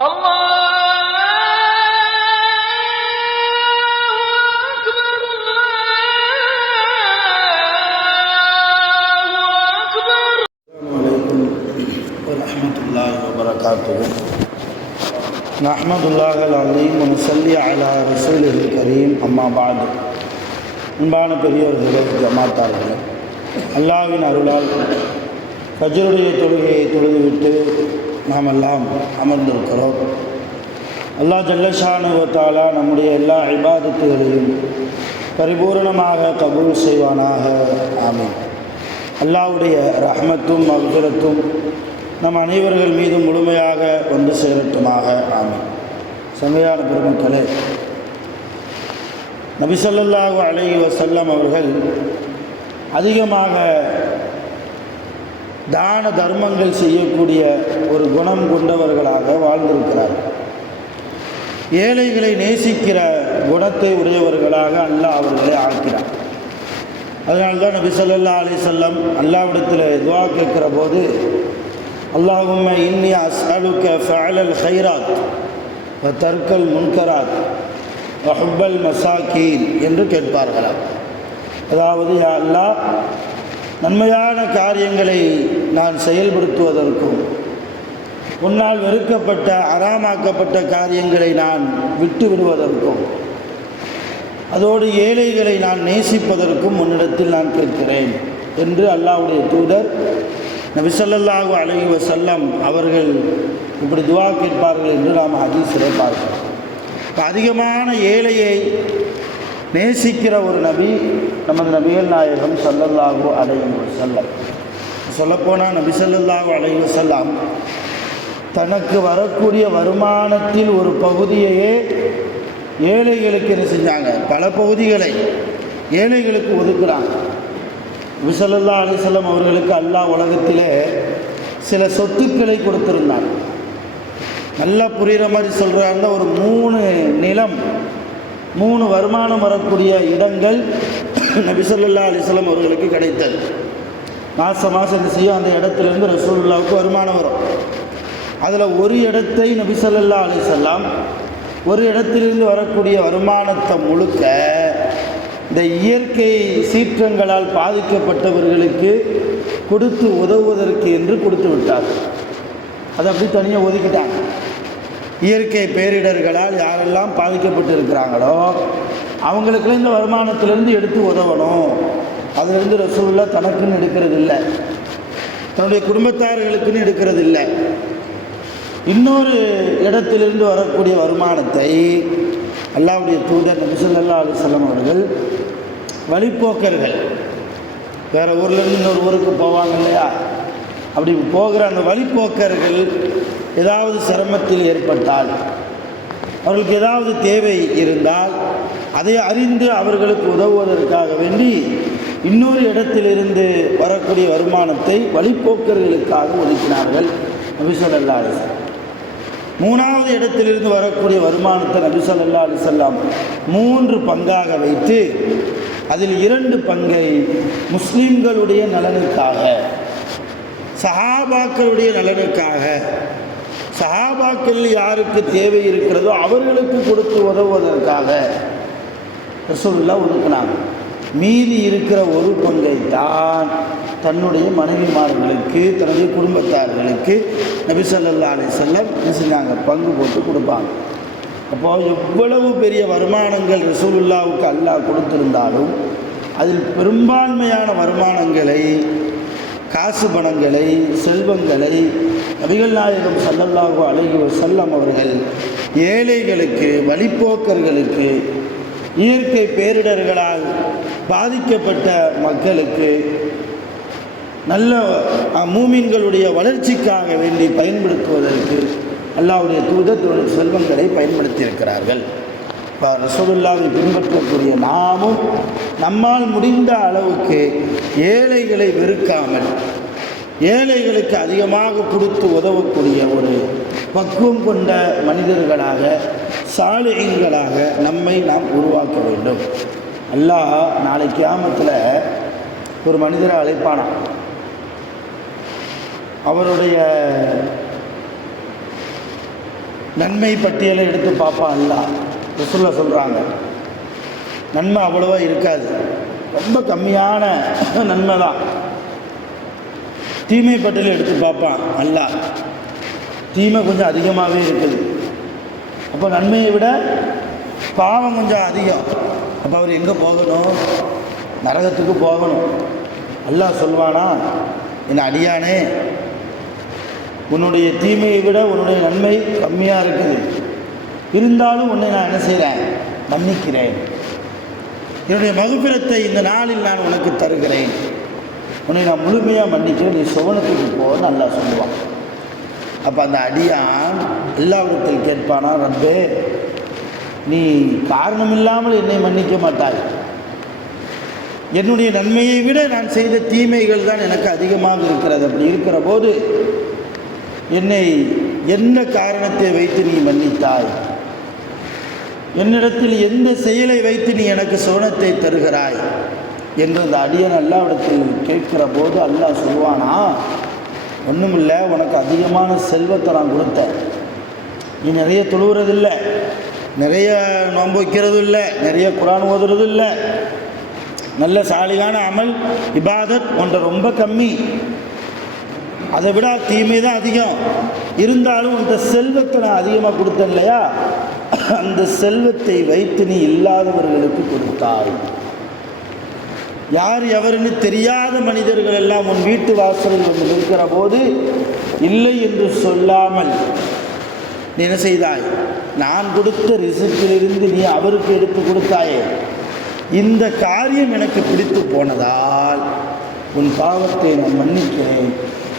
الله أكبر السلام عليكم ورحمة الله وبركاته. نحمد الله العظيم ونصلي على رسوله الكريم. أما بعد. அன்பான பெரியோர்களே, ஜமாத்தார்களே, அல்லாஹ்வின் அருளால் ஃபஜ்ருடைய தொழுகையை தொழுதுவிட்டு நாம் எல்லாம் அமர்ந்திருக்கிறோம். அல்லாஹ் ஜல்லஷானு வ தஆலா நம்முடைய எல்லா இபாதத்துகளையும் பரிபூர்ணமாக கபூல் செய்வானாக. ஆமீன். அல்லாஹ்வுடைய ரஹ்மத்தும் மக்ஃபிரத்தும் நம் அனைவர்கள் மீதும் முழுமையாக வந்து சேரட்டுமாக. ஆமீன். சங்கையான பெருமக்களே, நபி ஸல்லல்லாஹு அலைஹி வஸல்லம் அவர்கள் அதிகமாக தான தர்மங்கள் செய்யக்கூடிய ஒரு குணம் கொண்டவர்களாக வாழ்ந்திருக்கிறார்கள். ஏழைகளை நேசிக்கிற குணத்தை உடையவர்களாக அல்லாஹ் அவர்களை ஆக்கிறார். அதனால்தான் நபி ஸல்லல்லாஹு அலைஹி வஸல்லம் அல்லாஹ்விடத்தில் துஆ கேட்கிற போது, அல்லாஹும்ம இன்னி அஸ்அலுக ஃபஅலல் கைராத் வ தர்க்கல் முன்கராத் வ ஹுப்பல் மசாக்கீன் என்று கேட்பார்களாம். அதாவது, யா அல்லாஹ், நன்மையான காரியங்களை நான் செயல்படுத்துவதற்கும் உன்னால் வெறுக்கப்பட்ட அறாமாக்கப்பட்ட காரியங்களை நான் விட்டு விடுவதற்கும் அதோடு ஏழைகளை நான் நேசிப்பதற்கும் உன்னிடத்தில் நான் கேட்கிறேன் என்று அல்லாஹ்வுடைய தூதர் நபி ஸல்லல்லாஹு அலைஹி வஸல்லம் அவர்கள் இப்படி துஆ கேட்பார்கள் என்று நாம் ஹதீஸிலே பார்க்கிறோம். அதிகமான ஏழையை நேசிக்கிற ஒரு நபி நமது நபிகள் நாயகம் ஸல்லல்லாஹு அலைஹி வஸல்லம். சொல்லப்போனால் நபி ஸல்லல்லாஹு அலைஹி வஸல்லம் தனக்கு வரக்கூடிய வருமானத்தில் ஒரு பகுதியையே ஏழைகளுக்கு என்ன செஞ்சாங்க, பல பகுதிகளை ஏழைகளுக்கு ஒதுக்குறாங்க. நபி ஸல்லல்லாஹு அலைஹி வஸல்லம் அவர்களுக்கு அல்லாஹ் உலகத்திலே சில சொத்துக்களை கொடுத்திருந்தாங்க. நல்லா புரிகிற மாதிரி சொல்கிறாருன்னா, ஒரு 3 நிலம், 3 வருமானம் வரக்கூடிய இடங்கள் நபி ஸல்லல்லாஹு அலைஹி வஸல்லம் அவர்களுக்கு கிடைத்தது. மாதம் என்ன செய்யும், அந்த இடத்துலேருந்து ரசூலுல்லாவுக்கு வருமானம் வரும். அதில் ஒரு இடத்தை நபி ஸல்லல்லாஹு அலைஹி வஸல்லம், ஒரு இடத்திலிருந்து வரக்கூடிய வருமானத்தை முழுக்க இந்த இயற்கை சீற்றங்களால் பாதிக்கப்பட்டவர்களுக்கு கொடுத்து உதவுவதற்கு என்று கொடுத்து விட்டார். அதை அப்படி தனியாக ஒதுக்கிட்டாங்க. இயற்கை பேரிடர்களால் யாரெல்லாம் பாதிக்கப்பட்டு இருக்கிறாங்களோ அவங்களுக்குள்ள இந்த வருமானத்திலேருந்து எடுத்து உதவணும். அதிலிருந்து ரசூலுல்லாஹ் தனக்குன்னு எடுக்கிறது இல்லை, தன்னுடைய குடும்பத்தார்களுக்குன்னு எடுக்கிறது இல்லை. இன்னொரு இடத்திலிருந்து வரக்கூடிய வருமானத்தை அல்லாஹ்வுடைய தூதர் நபி ஸல்லல்லாஹு அலைஹி வஸல்லம் அவர்கள் வழிப்போக்கர்கள், வேறு ஊர்லேருந்து இன்னொரு ஊருக்கு போவாங்க இல்லையா, அப்படி போகிற அந்த வழிப்போக்கர்கள் ஏதாவது சிரமத்தில் ஏற்பட்டால், அவர்களுக்கு ஏதாவது தேவை இருந்தால் அதை அறிந்து அவர்களுக்கு உதவுவதற்காக வேண்டி இன்னொரு இடத்திலிருந்து வரக்கூடிய வருமானத்தை வழிப்போக்கர்களுக்காக ஒதுக்கினார்கள் நபி ஸல்லல்லாஹு அலைஹி வஸல்லம். 3வது இடத்திலிருந்து வரக்கூடிய வருமானத்தை நபி ஸல்லல்லாஹு அலைஹி வஸல்லம் 3 பங்காக வைத்து அதில் 2 பங்கை முஸ்லிம்களுடைய நலனுக்காக, சஹாபாக்களுடைய நலனுக்காக, சஹாபாக்கள் யாருக்கு தேவை இருக்கிறதோ அவர்களுக்கு கொடுத்து உதவுவதற்காக ரசூலுல்லாஹ் ஒதுக்கினாங்க. மீதி இருக்கிற ஒரு பங்கை தான் தன்னுடைய மனைவிமார்களுக்கு, தன்னுடைய குடும்பத்தார்களுக்கு நபி ஸல்லல்லாஹு அலைஹி வஸல்லம் என்ன செஞ்சாங்க, பங்கு போட்டு கொடுப்பாங்க. அப்போது எவ்வளவு பெரிய வருமானங்கள் ரசூலுல்லாவுக்கு அல்லாஹ் கொடுத்திருந்தாலும் அதில் பெரும்பான்மையான வருமானங்களை, காசு பணங்களை, செல்வங்களை நபிகள் நாயகம் ஸல்லல்லாஹு அலைஹி வஸல்லம் அவர்கள் ஏழைகளுக்கு, வழிப்போக்கர்களுக்கு, இயற்கை பேரிடர்களால் பாதிக்கப்பட்ட மக்களுக்கு, நல்ல மூமின்களுடைய வளர்ச்சிக்காக வேண்டி பயன்படுத்துவதற்கு அல்லாஹ்வுடைய தூதர் செல்வங்களை பயன்படுத்தியிருக்கிறார்கள். இப்போ ரசூலுல்லாஹை பின்பற்றக்கூடிய நாமும் நம்மால் முடிந்த அளவுக்கு ஏழைகளை வெறுக்காமல், ஏழைகளுக்கு அதிகமாக கொடுத்து உதவக்கூடிய ஒரு பக்குவம் கொண்ட மனிதர்களாக, சாலிஹீன்களாக நம்மை நாம் உருவாக்க வேண்டும். அல்லாஹ் நாளை கியாமத்தில் ஒரு மனிதரை அழைப்பானான். அவருடைய நன்மை பட்டியலை எடுத்து பார்ப்பான் அல்லாஹ். ரசூலுல்லாஹ் சொல்கிறாங்க, நன்மை அவ்வளோவா இருக்காது, ரொம்ப கம்மியான நன்மை தான். தீமை பட்டியலை எடுத்து பார்ப்பான் அல்லாஹ், தீமை கொஞ்சம் அதிகமாகவே இருக்குது. அப்போ நன்மையை விட பாவம் கொஞ்சம் அதிகம். அப்போ அவர் எங்கே போகணும்? நரகத்துக்கு போகணும். அல்லாஹ் சொல்வானா, என் அடியானே, உன்னுடைய தீமையை விட உன்னுடைய நன்மை கம்மியாக இருக்குது, இருந்தாலும் உன்னை நான் என்ன செய்கிறேன்? மன்னிக்கிறேன். என்னுடைய மகுபிரத்தை இந்த நாளில் நான் உனக்கு தருகிறேன், உன்னை நான் முழுமையாக மன்னிக்கிறேன், நீ சுவனத்துக்கு போன்னு அல்லாஹ் சொல்லுவான். அப்போ அந்த அடியான் அல்லாஹ்விடத்தில் கேட்பானா, ரப்பே, நீ காரணமில்லாமல் என்னை மன்னிக்க மாட்டாய், என்னுடைய நன்மையை விட நான் செய்த தீமைகள் தான் எனக்கு அதிகமாக இருக்கிறது. அப்படி இருக்கிற போது என்னை என்ன காரணத்தை வைத்து நீ மன்னித்தாய்? என்னிடத்தில் எந்த செயலை வைத்து நீ எனக்கு சுவனத்தை தருகிறாய் என்று அந்த அடியன் அல்லாஹ்விடத்தில் கேட்கிற போது அல்லாஹ் சொல்வானா, ஒன்றுமில்லை, உனக்கு அதிகமான செல்வத்தை நான் கொடுத்தேன், நீ நிறைய தொழுகிறதில்லை, நிறைய நோன்பு வைக்கிறது இல்லை, நிறைய குர்ஆன் ஓதுறது இல்லை, நல்ல சாலிகான அமல் இபாதத் ஒன்ற ரொம்ப கம்மி, அதை விட தீமை தான் அதிகம், இருந்தாலும் அந்த செல்வத்தை நான் அதிகமாக கொடுத்தேன் இல்லையா, அந்த செல்வத்தை வைத்து நீ இல்லாதவர்களுக்கு கொடுத்தாய். யார் எவருன்னு தெரியாத மனிதர்கள் எல்லாம் உன் வீட்டு வாசலில் வந்து இருக்கிற போது இல்லை என்று சொல்லாமல் நீ என்ன செய்தாய்? நான் கொடுத்த ரிசிப்டிலிருந்து நீ அவருக்கு எடுத்து கொடுத்தாயே. இந்த காரியம் எனக்கு பிடித்து போனதால் உன் பாவத்தை நான் மன்னிக்கிறேன்,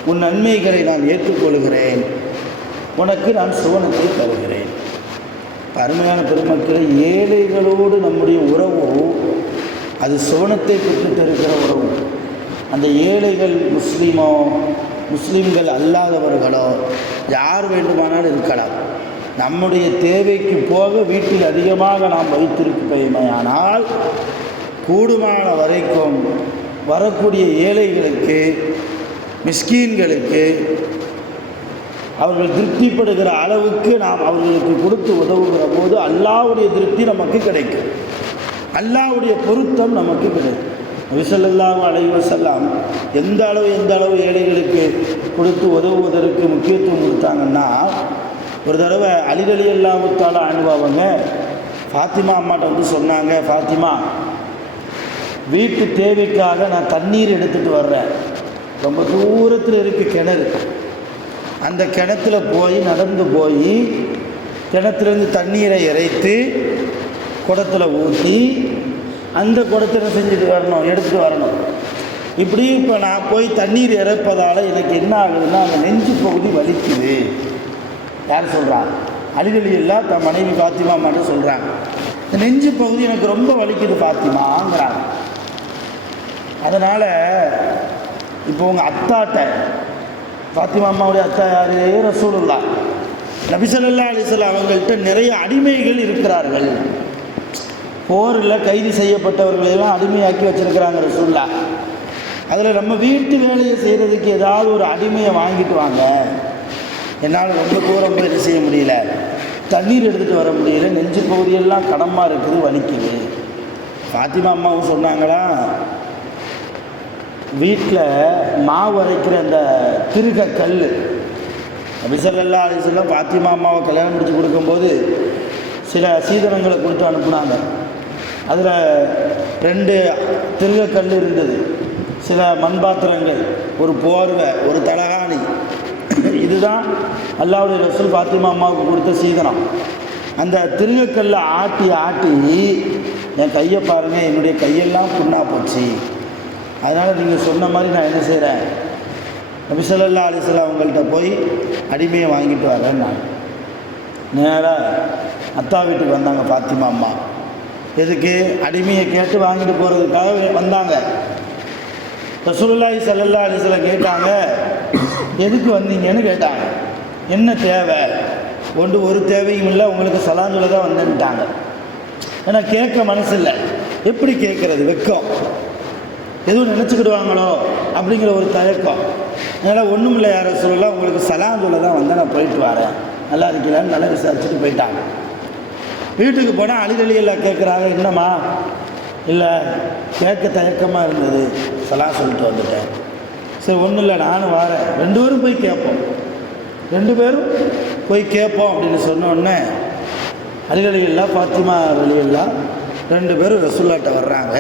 உன் நன்மைகளை நான் ஏற்றுக்கொள்கிறேன், உனக்கு நான் சுவனத்தை தருகிறேன். அருமையான பெருமக்களை, ஏழைகளோடு நம்முடைய உறவு அது சுவனத்தை பெற்று தருகிற உறவு. அந்த ஏழைகள் முஸ்லீம்கள் அல்லாதவர்களோ யார் வேண்டுமானாலும் இருக்கலாம், நம்முடைய தேவைக்கு போக வீட்டில் அதிகமாக நாம் வைத்திருப்பேமையானால் கூடுமான வரைக்கும் வரக்கூடிய ஏழைகளுக்கு, மிஸ்கீன்களுக்கு அவர்கள் திருப்திப்படுகிற அளவுக்கு நாம் அவர்களுக்கு கொடுத்து உதவுகிற போது அல்லாஹ்வுடைய திருப்தி நமக்கு கிடைக்கும், அல்லாஹ்வுடைய பொருத்தம் நமக்கு கிடைக்கும். நபி ஸல்லல்லாஹு அலைஹி வஸல்லம் எந்த அளவு ஏழைகளுக்கு கொடுத்து உதவுவதற்கு முக்கியத்துவம் கொடுத்தாங்கன்னா, ஒரு தடவை அலி ரலியல்லாஹு தஆலா அன்ஹு அவங்க ஃபாத்திமா அம்மாட்ட வந்து சொன்னாங்க, ஃபாத்திமா, வீட்டு தேவைக்காக நான் தண்ணீர் எடுத்துகிட்டு வர்றேன், ரொம்ப தூரத்தில் இருக்குது கிணறு, அந்த கிணத்துல போய் நடந்து போய் கிணத்துலேருந்து தண்ணீரை இறைத்து குடத்தில் ஊற்றி அந்த குடத்தில் செஞ்சுட்டு வரணும், எடுத்துகிட்டு வரணும். இப்படி இப்போ நான் போய் தண்ணீர் இறைப்பதால் எனக்கு என்ன ஆகுதுன்னா அந்த நெஞ்சு பகுதி வலிக்குது. யார் சொல்கிறான்? அலி ரலியல்லாஹு தன் மனைவி ஃபாத்திமா மட்டும் சொல்கிறாங்க, இந்த நெஞ்சு பகுதி எனக்கு ரொம்ப வலிக்குது ஃபாத்திமாங்கிறாங்க. அதனால் இப்போ உங்கள் அத்தாட்ட, ஃபாத்திமா அம்மாவுடைய அத்தா யார்? ரசூலுல்லாஹ். நபி ஸல்லல்லாஹு அலைஹி வஸல்லம் அவங்கள்ட்ட நிறைய அடிமைகள் இருக்கிறார்கள். போரில் கைது செய்யப்பட்டவர்களெல்லாம் அடிமையாக்கி வச்சுருக்கிறாங்க ரசூலுல்லாஹ். அதில் நம்ம வீட்டு வேலையை செய்கிறதுக்கு ஏதாவது ஒரு அடிமையை வாங்கிட்டு வாங்க, என்னால் ரொம்ப தூரம் போய் என்ன செய்ய முடியல, தண்ணீர் எடுத்துகிட்டு வர முடியல, நெஞ்சு பகுதியெல்லாம் கடமாக இருக்குது, வலிக்குது. ஃபாத்திமா அம்மாவும் சொன்னாங்களா, வீட்டில் மாவு அரைக்கிற அந்த திருக கல், நபி ஸல்லல்லாஹு அலைஹி வஸல்லம் ஃபாத்திமா அம்மாவை கல்யாணம் முடித்து கொடுக்கும்போது சில சீதனங்களை கொடுத்து அனுப்புனாங்க. அதில் 2 திருக கல் இருந்தது, சில மண்பாத்திரங்கள், ஒரு போர்வை, ஒரு தலகாணி. இதுதான் அல்லாஹ்வுடைய ரசூல் ஃபாத்திமா அம்மாவுக்கு கொடுத்த சீதனம். அந்த திருகக்கல்லை ஆட்டி ஆட்டி என் கையை பாருங்கள், என்னுடைய கையெல்லாம் புண்ணா போச்சு, அதனால் நீங்கள் சொன்ன மாதிரி நான் என்ன செய்கிறேன், நபி ஸல்லல்லாஹு அலைஹி வஸல்லம் அவங்கள்ட்ட போய் அடிமையை வாங்கிட்டு வரேன். நான் நேராக அத்தா வீட்டுக்கு வந்தாங்க ஃபாத்திமா அம்மா. எதுக்கு? அடிமையை கேட்டு வாங்கிட்டு போகிறதுக்காக வந்தாங்க. ரசூலுல்லாஹி ஸல்லல்லாஹு அலைஹி வஸல்லம் கேட்டாங்க, எதுக்கு வந்தீங்கன்னு கேட்டாங்க. என்ன தேவை? ஒரு தேவையும் இல்லை, உங்களுக்கு சலாஞ்சுல தான் வந்துட்டாங்க. ஏன்னா கேட்க மனசு இல்லை, எப்படி கேட்குறது, வெக்கம், எதுவும் நினச்சிக்கிடுவாங்களோ அப்படிங்கிற ஒரு தயக்கம். அதனால் ஒன்றும் இல்லை, யார சொல்லலாம், உங்களுக்கு சலாஞ்சுல தான் வந்தேன், நான் போயிட்டு வரேன் நல்லா இருக்கீங்களான்னு நல்லா விசாரிச்சுட்டு போயிட்டாங்க. வீட்டுக்கு போனால் அலிரலியெல்லாம் கேட்குறாங்க, என்னம்மா? இல்லை, கேட்க தயக்கமாக இருந்தது, சலாம் சொல்லிட்டு வந்துட்டேன். சரி, ஒன்றும் இல்லை, நானும் வரேன், 2 பேரும் போய் கேட்போம், 2 பேரும் போய் கேட்போம் அப்படின்னு சொன்னோடனே அலிரலியெல்லாம் ஃபாத்திமா ரலியெல்லாம் 2 பேரும் ரசூலுல்லாஹ்ட்ட வர்றாங்க.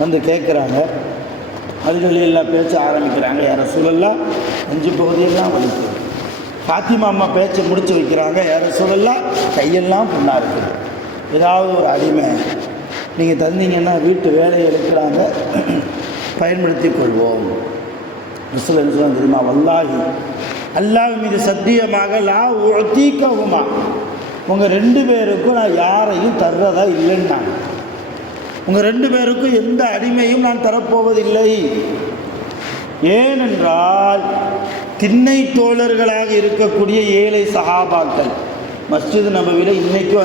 வந்து கேட்குறாங்க. அலிரலியெல்லாம் பேச்ச ஆரம்பிக்கிறாங்க. யார் ரசூலுல்லாஹ், 5 பகுதியெல்லாம் வலிக்குது. ஃபாத்திமா அம்மா பேச்சை முடிச்சு வைக்கிறாங்க. யார் ரசூலுல்லாஹ், கையெல்லாம் புண்ணாக இருக்குது. ஏதாவது ஒரு அடிமை நீங்கள் தந்தீங்கன்னா வீட்டு வேலையை இருக்கிறாங்க, பயன்படுத்தி கொள்வோம். ரசூல் என்ன சொல்ல தெரியுமா? வல்லாஹி, அல்லாஹ் மீது சத்தியமாக, லா உஅதீகஹுமா, உங்கள் 2 பேருக்கும் நான் யாரையும் தர்றதா இல்லைன்னா, உங்கள் 2 பேருக்கும் எந்த அடிமையும் நான் தரப்போவதில்லை. ஏனென்றால் திண்ணை தோழர்களாக இருக்கக்கூடிய ஏழை சஹாபாக்கள் மஸ்ஜித் நபவியில் இன்றைக்கும்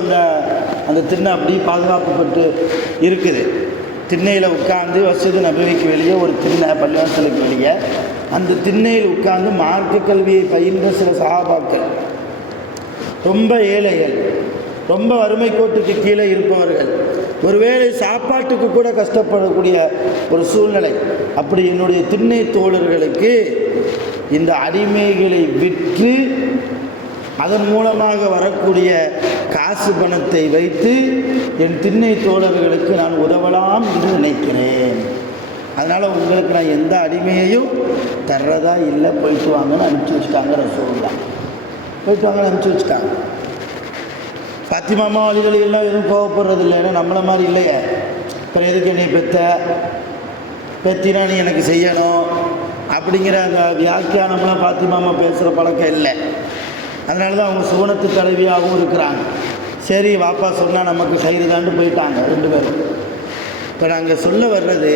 அந்த திண்ணை அப்படி பாதுகாக்கப்பட்டு இருக்குது. திண்ணையில் உட்கார்ந்து மஸ்ஜித் நபவிக்கு வெளியே ஒரு திண்ணை, பள்ளிவாசலுக்கு வெளியே அந்த திண்ணையில் உட்கார்ந்து மார்க்க கல்வியை பயின்ற சில சஹாபாக்கள், ரொம்ப ஏழைகள், ரொம்ப வறுமை கோட்டுக்கு கீழே இருப்பவர்கள், ஒருவேளை சாப்பாட்டுக்கு கூட கஷ்டப்படக்கூடிய ஒரு சூழ்நிலை. அப்படி என்னுடைய திண்ணை தோழர்களுக்கு இந்த அடிமைகளை விற்று அதன் மூலமாக வரக்கூடிய காசு பணத்தை வைத்து என் திண்ணை தோழர்களுக்கு நான் உதவலாம் என்று நினைக்கிறேன். அதனால் உங்களுக்கு நான் எந்த அடிமையையும் தர்றதா இல்லை, போயிட்டு வாங்கன்னு அனுப்பிச்சி வச்சுட்டாங்க. ரசூலுல்லாஹ் போயிட்டு வாங்கன்னு அனுப்பிச்சி வச்சுட்டாங்க. ஃபாத்திமா அம்மா அலிரலியெல்லாம் எதுவும் கோவப்படுறது இல்லை, ஏன்னா நம்மளை மாதிரி இல்லையே. அப்புறம் எதுக்கு என்னை பெத்தினா நீ எனக்கு செய்யணும் அப்படிங்கிற அந்த வியாக்கியானம்லாம் ஃபாத்திமா அம்மா பேசுகிற பழக்கம் இல்லை. அதனால தான் அவங்க சுவனத்து தலைவியாகவும் இருக்கிறாங்க. சரி வாப்பா சொன்னால் நமக்கு கைதுதான்ட்டு போயிட்டாங்க 2 பேரும். இப்போ நாங்கள் சொல்ல வர்றது,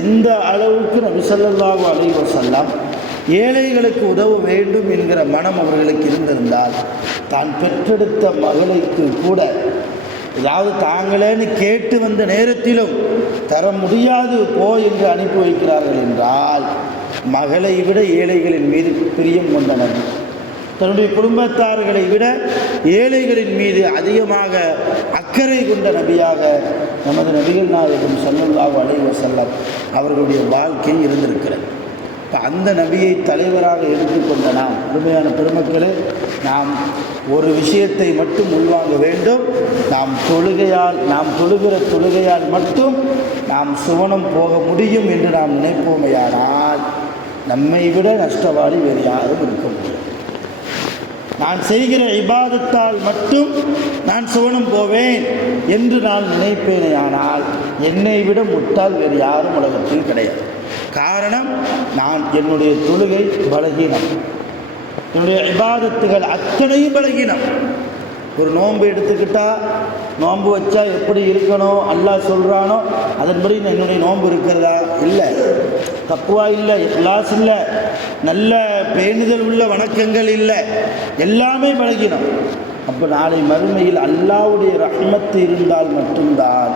எந்த அளவுக்கு நபி ஸல்லல்லாஹு அலைஹி வஸல்லம் ஏழைகளுக்கு உதவ வேண்டும் என்கிற மனம் அவர்களுக்கு இருந்திருந்தால், தான் பெற்றெடுத்த மகளுக்கு கூட ஏதாவது தாங்களேன்னு கேட்டு வந்த நேரத்திலும் தர முடியாது போ என்று அனுப்பி வைக்கிறார்கள் என்றால், மகளை விட ஏழைகளின் மீது பிரியம் கொண்டனர். தன்னுடைய குடும்பத்தார்களை விட ஏழைகளின் மீது அதிகமாக அக்கறை கொண்ட நபியாக நமது நபிகள் நாயகம் ஸல்லல்லாஹு அலைஹி வஸல்லம் அவர்களுடைய வாழ்க்கை இருந்திருக்கிறது. இப்போ அந்த நபியை தலைவராக எடுத்துக்கொண்ட நாம், அருமையான பெருமக்களே, நாம் ஒரு விஷயத்தை மட்டும் உள்வாங்க வேண்டும். நாம் தொழுகிற தொழுகையால் மட்டும் நாம் சுவனம் போக முடியும் என்று நாம் நினைப்போமையானால், நம்மை விட நஷ்டவாளி வேறு யாரும் இருக்க முடியும். நான் செய்கிற இபாதத்தால் மட்டும் நான் சுவனம் போவேன் என்று நான் நினைப்பேனேயானால், என்னை விட முட்டாள் வேறு யாரும் உலகத்தில் கிடையாது. காரணம், நான் என்னுடைய தொழுகை பலகீனம், என்னுடைய இபாதத்துகள் அத்தனையும் பலகீனம். ஒரு நோன்பு எடுத்துக்கிட்டால், நோன்பு வச்சா எப்படி இருக்கணும் அல்லாஹ் சொல்கிறானோ அதன்படி என்னுடைய நோன்பு இருக்கிறதா? இல்லை. தக்குவா இல்லை, இக்லாஸ் இல்லை, நல்ல பேணுதல் உள்ள வணக்கங்கள் இல்லை, எல்லாமே பலகீனம். அப்போ நாளை மறுமையில் அல்லாஹ்வுடைய ரஹ்மத்து இருந்தால் மட்டும்தான்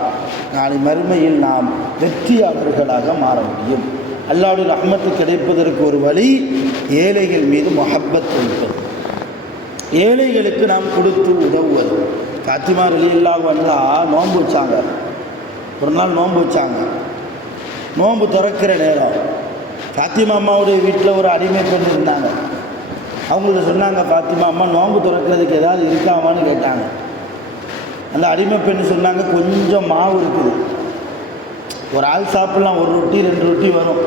நாளை மறுமையில் நாம் வெற்றியாளர்களாக மாற முடியும். அல்லாஹ்வுடைய ரஹ்மத்து கிடைப்பதற்கு ஒரு வழி ஏழைகள் மீது முஹப்பத் வைப்பது, ஏழைகளுக்கு நாம் கொடுத்து உதவுவது. ஃபாத்திமா ரலியல்லாஹு அன்ஹா நோன்பு வச்சாங்க. ஒரு நாள் நோன்பு வச்சாங்க. நோன்பு திறக்கிற நேரம் ஃபாத்திமா அம்மாவுடைய வீட்டில் ஒரு அடிமை பெண் இருந்தாங்க. அவங்களுக்கு சொன்னாங்க, ஃபாத்திமா அம்மா நோன்பு திறக்கிறதுக்கு ஏதாவது இருக்காமான்னு கேட்டாங்க. அந்த அடிமை பெண் சொன்னாங்க, கொஞ்சம் மாவு இருக்குது, ஒரு ஆள் சாப்பிட்லாம், 1 ரொட்டி 2 ரொட்டி வரும்,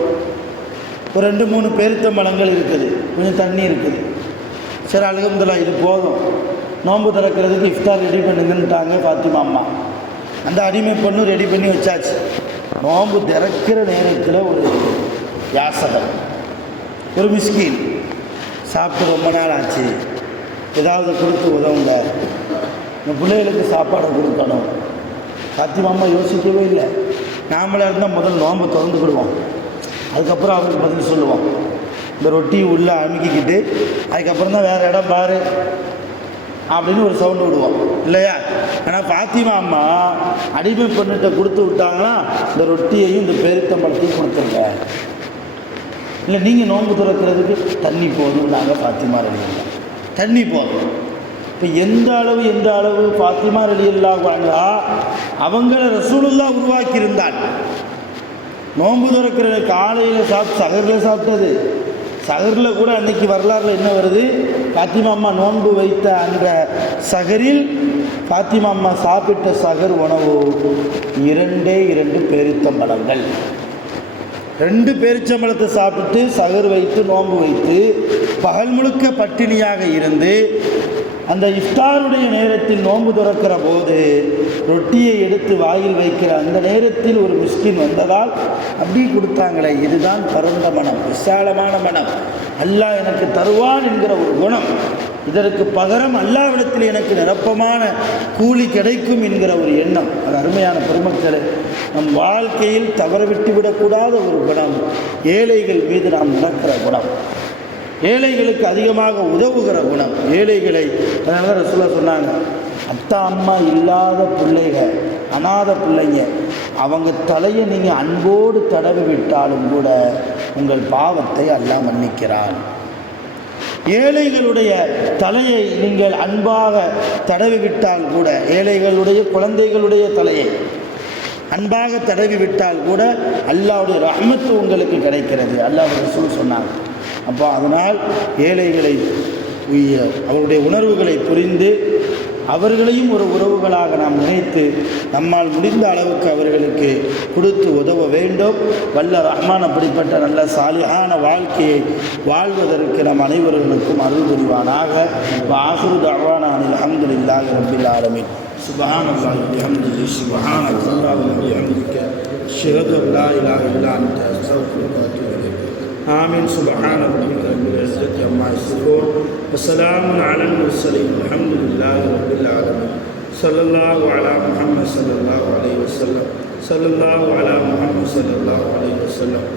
ஒரு 2-3 பேரித்தம்பழங்கள் இருக்குது, கொஞ்சம் தண்ணி இருக்குது. சரி அல்ஹம்துலில்லாஹ், இது போதும், நோன்பு திறக்கிறதுக்கு இஃப்தார் ரெடி பண்ணுங்கன்ட்டாங்க ஃபாத்திமா அம்மா. அந்த அடிமை பொண்ணு ரெடி பண்ணி வச்சாச்சு. நோன்பு திறக்கிற நேரத்தில் ஒரு யாசகர், ஒரு மிஸ்கீன், சாப்பிட்டு ரொம்ப நாள் ஆச்சு, ஏதாவது கொடுத்து உதவுங்க, இந்த பிள்ளைகளுக்கு சாப்பாடை கொடுக்கணும். ஃபாத்திமா அம்மா யோசிக்கவே இல்லை. நாமளாக இருந்தால் முதல் நோன்பை திறந்துக்கிடுவோம், அதுக்கப்புறம் அவருக்கு பதில் சொல்லுவோம். இந்த ரொட்டி உள்ளே அமுக்கிக்கிட்டு அதுக்கப்புறம் தான் வேறு இடம் பாரு அப்படின்னு ஒரு சவுண்டு விடுவோம் இல்லையா? ஆனால் ஃபாத்திமா அம்மா அடிமை பெண்ணிட்ட கொடுத்து விட்டாங்கன்னா, இந்த ரொட்டியையும் இந்த பேரித்தம்பழத்தையும் கொடுத்துருங்க, இல்லை நீங்கள் நோன்பு திறக்கிறதுக்கு தண்ணி போதும், நாங்கள் ஃபாத்திமா ரெடி, தண்ணி போதும். இப்போ எந்த அளவு ஃபாத்திமா ரலியல்லாஹு அன்ஹா அவங்கள ரசூலுல்லாஹ் உருவாக்கியிருந்தாள். நோன்பு திறக்கிற காலையில் சஹரில் சாப்பிட்டது. சஹரில் கூட அன்னைக்கு வரலாறுல என்ன வருது, ஃபாத்திமா அம்மா நோன்பு வைத்த அந்த சஹரில் ஃபாத்திமா அம்மா சாப்பிட்ட சஹர் உணவு 2 பேரிச்சம்பழங்கள். 2 பேரிச்சம்பழத்தை சாப்பிட்டு சஹர் வைத்து நோன்பு வைத்து பகல் முழுக்க பட்டினியாக இருந்து அந்த இஃப்தாருடைய நேரத்தில் நோன்பு துறக்கிற போது ரொட்டியை எடுத்து வாயில் வைக்கிற அந்த நேரத்தில் ஒரு மிஸ்கின் வந்ததால் அப்படி கொடுத்தாங்களே. இதுதான் பரந்த மனம், விசாலமான மனம். அல்லாஹ் எனக்கு தருவான் என்கிற ஒரு குணம். இதற்கு பகரம் அல்லாஹ்விடத்தில் எனக்கு நிரப்பமான கூலி கிடைக்கும் என்கிற ஒரு எண்ணம். அது அருமையான பெருமக்களே, நம் வாழ்க்கையில் தவறவிட்டு விடக்கூடாத ஒரு குணம் ஏழைகள் மீது நாம் நடக்கிற குணம், ஏழைகளுக்கு அதிகமாக உதவுகிற குணம். ஏழைகளை அதனால தான் ரசூலுல்லாஹ் சொன்னாங்க, அத்தா அம்மா இல்லாத பிள்ளைங்க, அநாத பிள்ளைங்க, அவங்க தலையை நீங்கள் அன்போடு தடவி விட்டாலும் கூட உங்கள் பாவத்தை அல்லாஹ் மன்னிக்கிறான். ஏழைகளுடைய தலையை நீங்கள் அன்பாக தடவி விட்டால் கூட, ஏழைகளுடைய குழந்தைகளுடைய தலையை அன்பாக தடவி விட்டால் கூட அல்லாஹ்வுடைய ரஹ்மத்து உங்களுக்கு கிடைக்கிறது. அல்லாஹ் ரசூல் சொன்னாங்க. அப்போ அதனால் ஏழைகளை அவருடைய உணர்வுகளை புரிந்து அவர்களையும் ஒரு உறவுகளாக நாம் நினைத்து நம்மால் முடிந்த அளவுக்கு அவர்களுக்கு கொடுத்து உதவ வேண்டும். வல்ல ரஹ்மான் அப்படிப்பட்ட நல்ல சாலிஹான வாழ்க்கையை வாழ்வதற்கு நம் அனைவர்களுக்கும் அருள் புரிவானாக. ஆகிரு தஅவானா அனில் ஹம்துலில்லாஹி ரப்பில் ஆலமீன். சுப்ஹானல்லாஹி வ பிஹம்திஹி சுப்ஹானல்லாஹி வ பிஹம்திஹி அஷ்ஹது அன் லா இலாஹா இல்லா அன்த அஸ்தக்ஃபிருக வ அத்தூபு இலைக். ஆமீன். சுப்ஹான ரப்பிக ரப்பில் இஸ்ஸத்தி அம்மா யசிஃபூன் வ ஸலாமுன் அலல் முர்ஸலீன் வல்ஹம்துலில்லாஹி ரப்பில் ஆலமீன். ஸல்லல்லாஹு அலா முஹம்மத் ஸல்லல்லாஹு அலைஹி வஸல்லம். ஸல்லல்லாஹு அலா முஹம்மத் ஸல்லல்லாஹு அலைஹி வஸல்லம்.